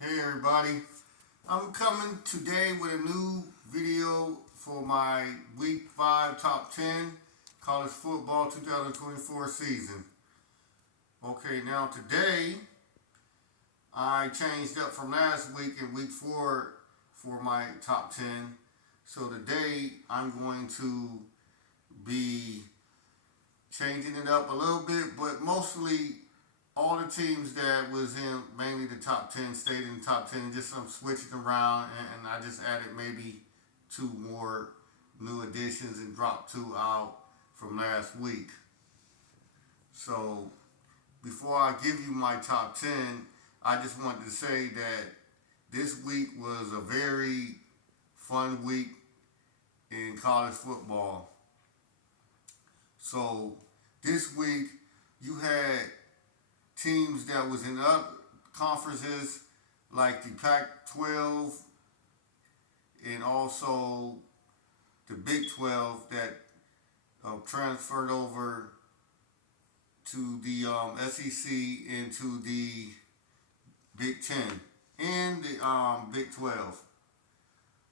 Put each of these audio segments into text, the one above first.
Hey everybody, I'm coming today with a new video for my Week 5 Top 10 College Football 2024 season. Okay, now today I changed up from last week in Week 4 for my Top 10. So today I'm going to be changing it up a little bit, but mostly all the teams that was in mainly the top 10 stayed in the top 10, just some switching around, and I just added maybe two more new additions and dropped two out from last week. So before I give you my top 10, I just wanted to say that this week was a very fun week in college football. So this week you had teams that was in other conferences like the Pac-12 and also the Big 12 that transferred over to the SEC into the Big 10 and the Big 12.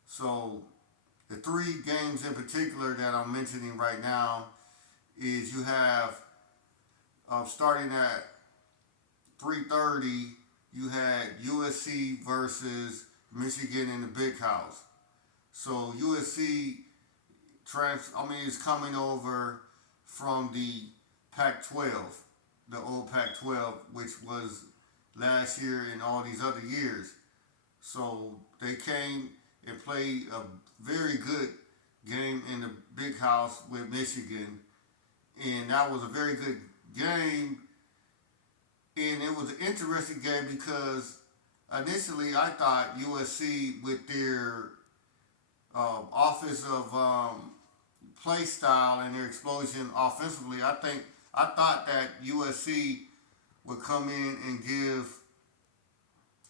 So the three games in particular that I'm mentioning right now is you have starting at 3:30, you had USC versus Michigan in the Big House. So USC is coming over from the Pac-12, the old Pac-12, which was last year and all these other years. So they came and played a very good game in the Big House with Michigan, and that was a very good game. And it was an interesting game because initially I thought USC with their offensive play style and their explosion offensively, I thought that USC would come in and give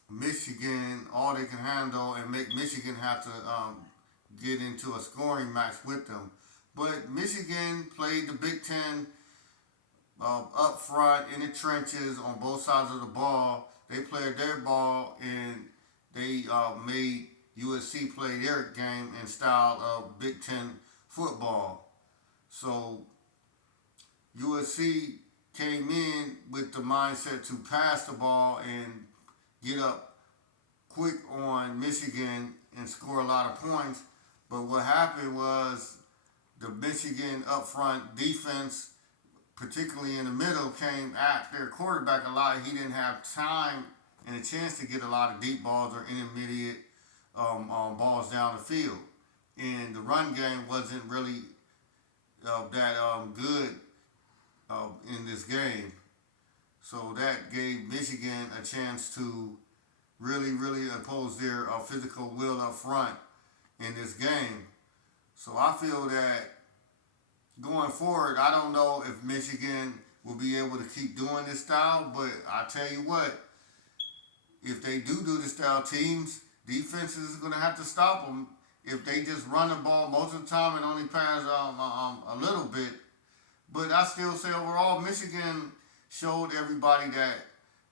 Michigan all they can handle and make Michigan have to get into a scoring match with them. But Michigan played the Big Ten up front in the trenches on both sides of the ball. They played their ball and they made USC play their game in style of Big Ten football. So USC came in with the mindset to pass the ball and get up quick on Michigan and score a lot of points. But what happened was the Michigan up front defense, particularly in the middle, came at their quarterback a lot. He didn't have time and a chance to get a lot of deep balls or intermediate balls down the field. And the run game wasn't really that good in this game. So that gave Michigan a chance to really impose their physical will up front in this game. So I feel that going forward, I don't know if Michigan will be able to keep doing this style, but I tell you what, if they do this style, teams, defenses is going to have to stop them. If they just run the ball most of the time and only pass a little bit. But I still say overall, Michigan showed everybody that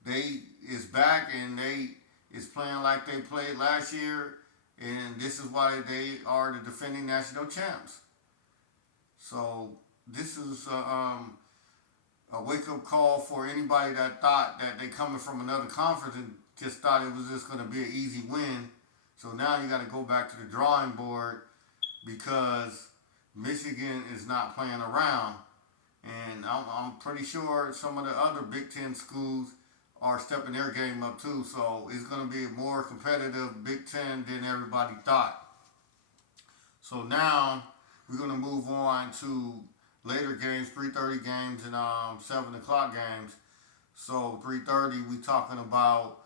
they is back and they is playing like they played last year, and this is why they are the defending national champs. So this is a wake-up call for anybody that thought that they coming from another conference and just thought it was just going to be an easy win. So now you got to go back to the drawing board because Michigan is not playing around. And I'm pretty sure some of the other Big Ten schools are stepping their game up too. So it's going to be a more competitive Big Ten than everybody thought. So now we're going to move on to later games, 3:30 games and 7 o'clock games. So 3:30, we talking about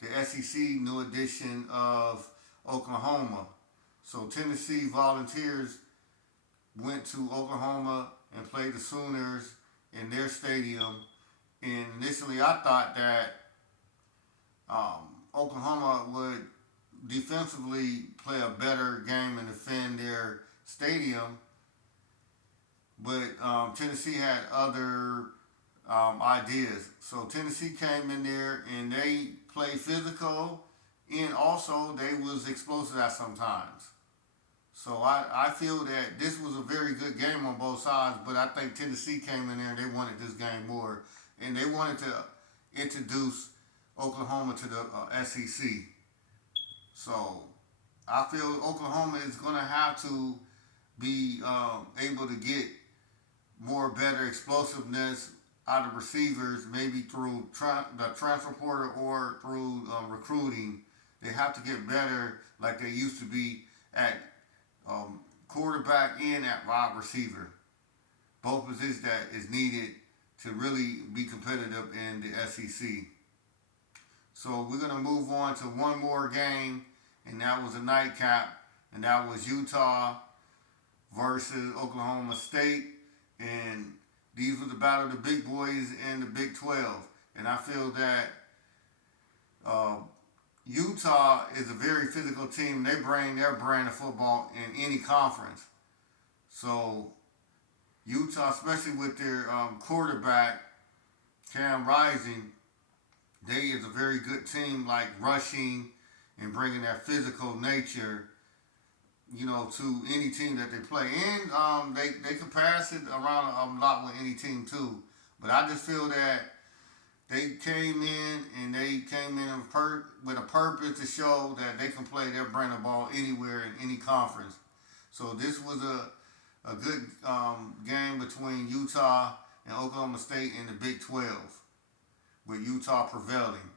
the SEC new edition of Oklahoma. So Tennessee Volunteers went to Oklahoma and played the Sooners in their stadium. And initially, I thought that Oklahoma would defensively play a better game and defend their stadium, but Tennessee had other ideas. So Tennessee came in there and they played physical and also they was explosive at some times. So I feel that this was a very good game on both sides, but I think Tennessee came in there and they wanted this game more, and they wanted to introduce Oklahoma to the SEC. So I feel Oklahoma is going to have to be able to get more better explosiveness out of receivers, maybe through the transfer portal or through recruiting. They have to get better like they used to be at quarterback and at wide receiver. Both positions that is needed to really be competitive in the SEC. So we're going to move on to one more game, and that was a nightcap, and that was Utah versus Oklahoma State. And these were the battle of the big boys in the Big 12. And I feel that uh, Utah is a very physical team. They bring their brand of football in any conference. So Utah, especially with their quarterback, Cam Rising, they is a very good team, like rushing and bringing that physical nature, to any team that they play. And they can pass it around a lot with any team too. But I just feel that they came in and they came in with a purpose to show that they can play their brand of ball anywhere in any conference. So this was a good game between Utah and Oklahoma State in the Big 12, with Utah prevailing.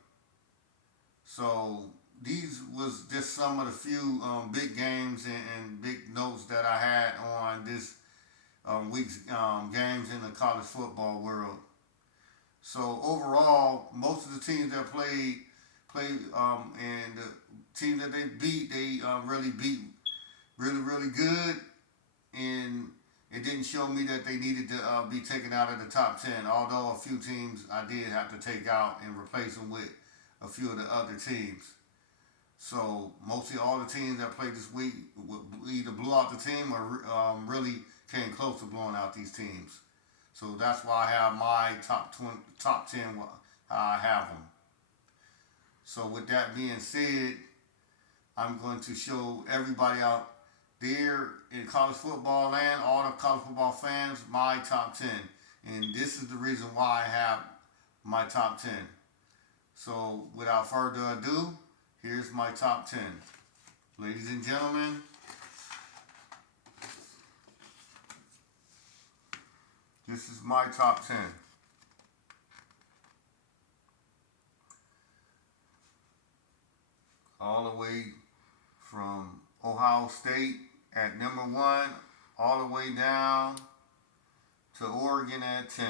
So these was just some of the few big games and big notes that I had on this week's games in the college football world. So overall, most of the teams that played, and the teams that they beat, they really beat really good, and it didn't show me that they needed to be taken out of the top 10. Although a few teams I did have to take out and replace them with a few of the other teams. So mostly all the teams that played this week either blew out the team or really came close to blowing out these teams. So that's why I have my top 10 how I have them. So with that being said, I'm going to show everybody out there in college football land, all the college football fans, my top 10. And this is the reason why I have my top 10. So without further ado, here's my top 10. Ladies and gentlemen, this is my top 10. All the way from Ohio State at number 1, all the way down to Oregon at 10.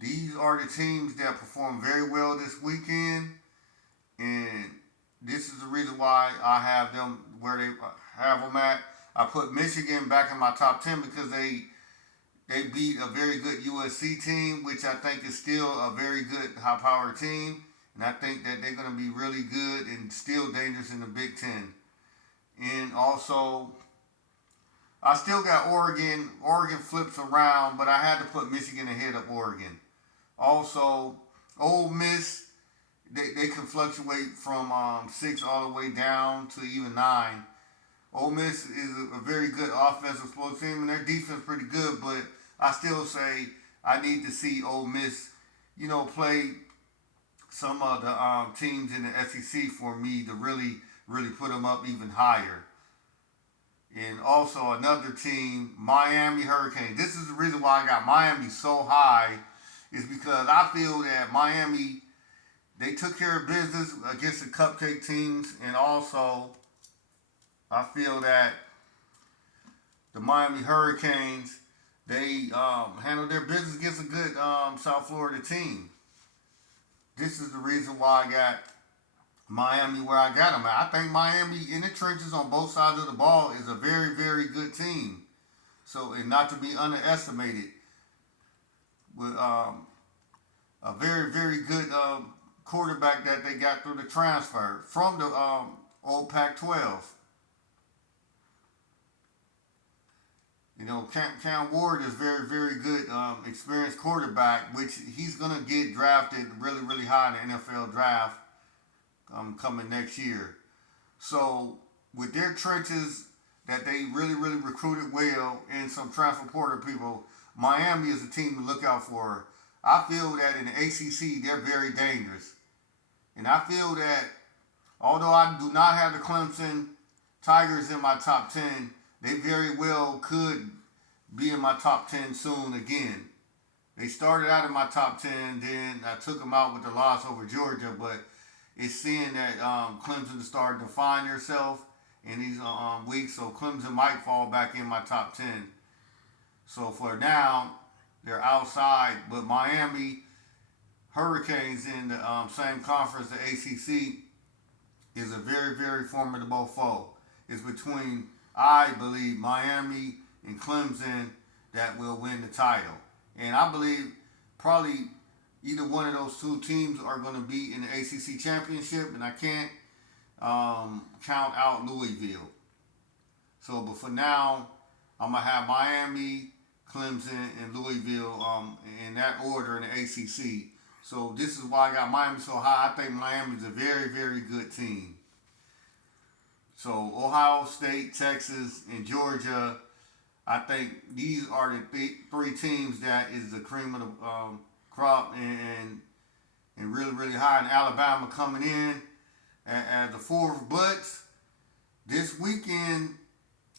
These are the teams that performed very well this weekend, and this is the reason why I have them where they have them at. I put Michigan back in my top 10 because they beat a very good USC team, which I think is still a very good high-powered team, and I think that they're going to be really good and still dangerous in the Big 10. And also, I still got Oregon. Oregon flips around, but I had to put Michigan ahead of Oregon. Also, Ole Miss, they can fluctuate from 6 all the way down to even 9. Ole Miss is a very good offensive sports team, and their defense is pretty good, but I still say I need to see Ole Miss, play some of the teams in the SEC for me to really put them up even higher. And also another team, Miami Hurricanes. This is the reason why I got Miami so high, is because I feel that Miami, they took care of business against the cupcake teams, and also I feel that the Miami Hurricanes, they handled their business against a good South Florida team. This is the reason why I got Miami where I got them at. I think Miami in the trenches on both sides of the ball is a very, very good team. So, and not to be underestimated, with a very, very good quarterback that they got through the transfer from the old Pac-12. You know, Cam Ward is very, very good, experienced quarterback, which he's going to get drafted really, really high in the NFL draft coming next year. So, with their trenches that they really, really recruited well and some transfer portal people, Miami is a team to look out for. I feel that in the ACC, they're very dangerous. And I feel that although I do not have the Clemson Tigers in my top 10, they very well could be in my top 10 soon again. They started out in my top 10, then I took them out with the loss over Georgia, but it's seeing that Clemson is starting to find themselves in these weeks, so Clemson might fall back in my top 10. So for now, they're outside, but Miami Hurricanes in the same conference, the ACC, is a very, very formidable foe. It's between, I believe, Miami and Clemson that will win the title. And I believe probably either one of those two teams are going to be in the ACC championship, and I can't count out Louisville. So, but for now, I'm going to have Miami, Clemson, and Louisville in that order in the ACC. So this is why I got Miami so high. I think Miami is a very, very good team. So Ohio State, Texas, and Georgia, I think these are the three teams that is the cream of the crop and really, really high. And Alabama coming in at the fourth. But this weekend,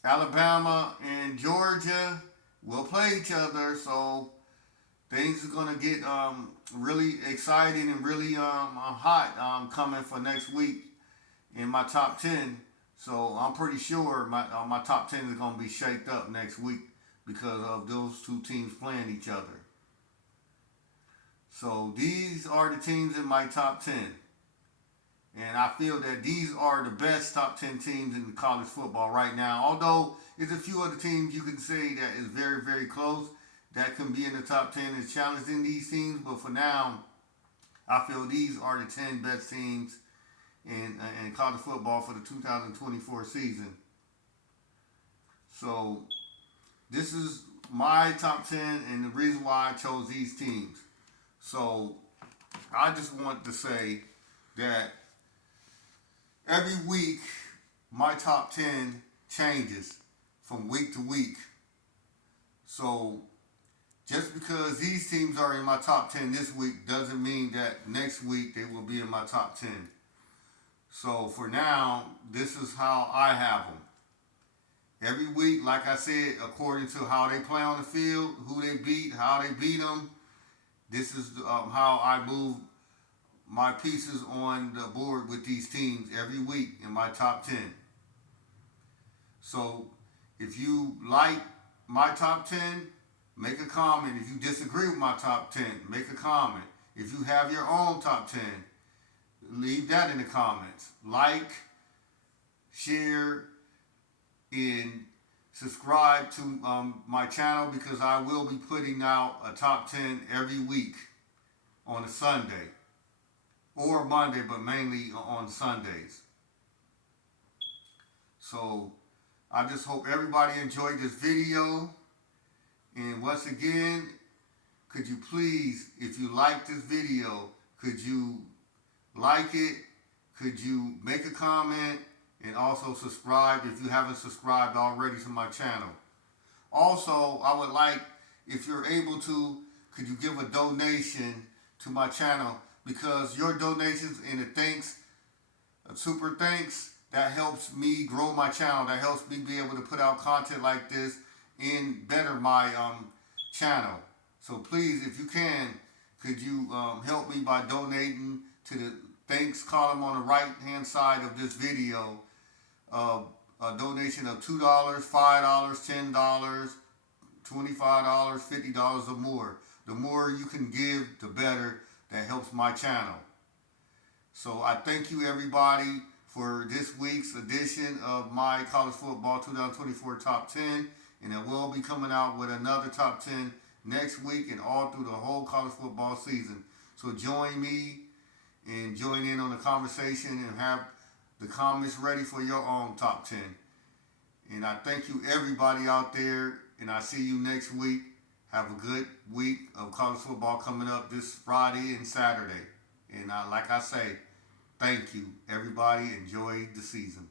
Alabama and Georgia will play each other. So things are going to get really exciting and really hot coming for next week in my top 10. So I'm pretty sure my top 10 is going to be shaped up next week because of those two teams playing each other. So these are the teams in my top 10. And I feel that these are the best top 10 teams in college football right now. Although there's a few other teams you can say that is very, very close that can be in the top 10 and challenging these teams. But for now, I feel these are the 10 best teams in college football for the 2024 season. So this is my top 10 and the reason why I chose these teams. So I just want to say that every week my top 10 changes from week to week. So just because these teams are in my top 10 this week doesn't mean that next week they will be in my top 10. So for now, this is how I have them. Every week, like I said, according to how they play on the field, who they beat, how they beat them, this is how I move my pieces on the board with these teams every week in my top 10. So if you like my top 10, make a comment. If you disagree with my top 10, make a comment. If you have your own top 10, leave that in the comments. Like, share, and subscribe to my channel because I will be putting out a top 10 every week on a Sunday or Monday, but mainly on Sundays. So I just hope everybody enjoyed this video. And once again, could you please, if you like this video, could you like it? Could you make a comment? And also subscribe if you haven't subscribed already to my channel. Also, I would like, if you're able to, could you give a donation to my channel? Because your donations and the thanks, super thanks, that helps me grow my channel. That helps me be able to put out content like this and better my channel. So please, if you can, could you help me by donating to the thanks column on the right hand side of this video? A donation of $2, $5, $10, $25, $50 or more. The more you can give, the better. That helps my channel. So I thank you everybody for this week's edition of my College Football 2024 Top 10. And I will be coming out with another Top 10 next week and all through the whole college football season. So join me and join in on the conversation and have the comments ready for your own top 10. And I thank you everybody out there and I see you next week. Have a good week of college football coming up this Friday and Saturday. And like I say, thank you, everybody. Enjoy the season.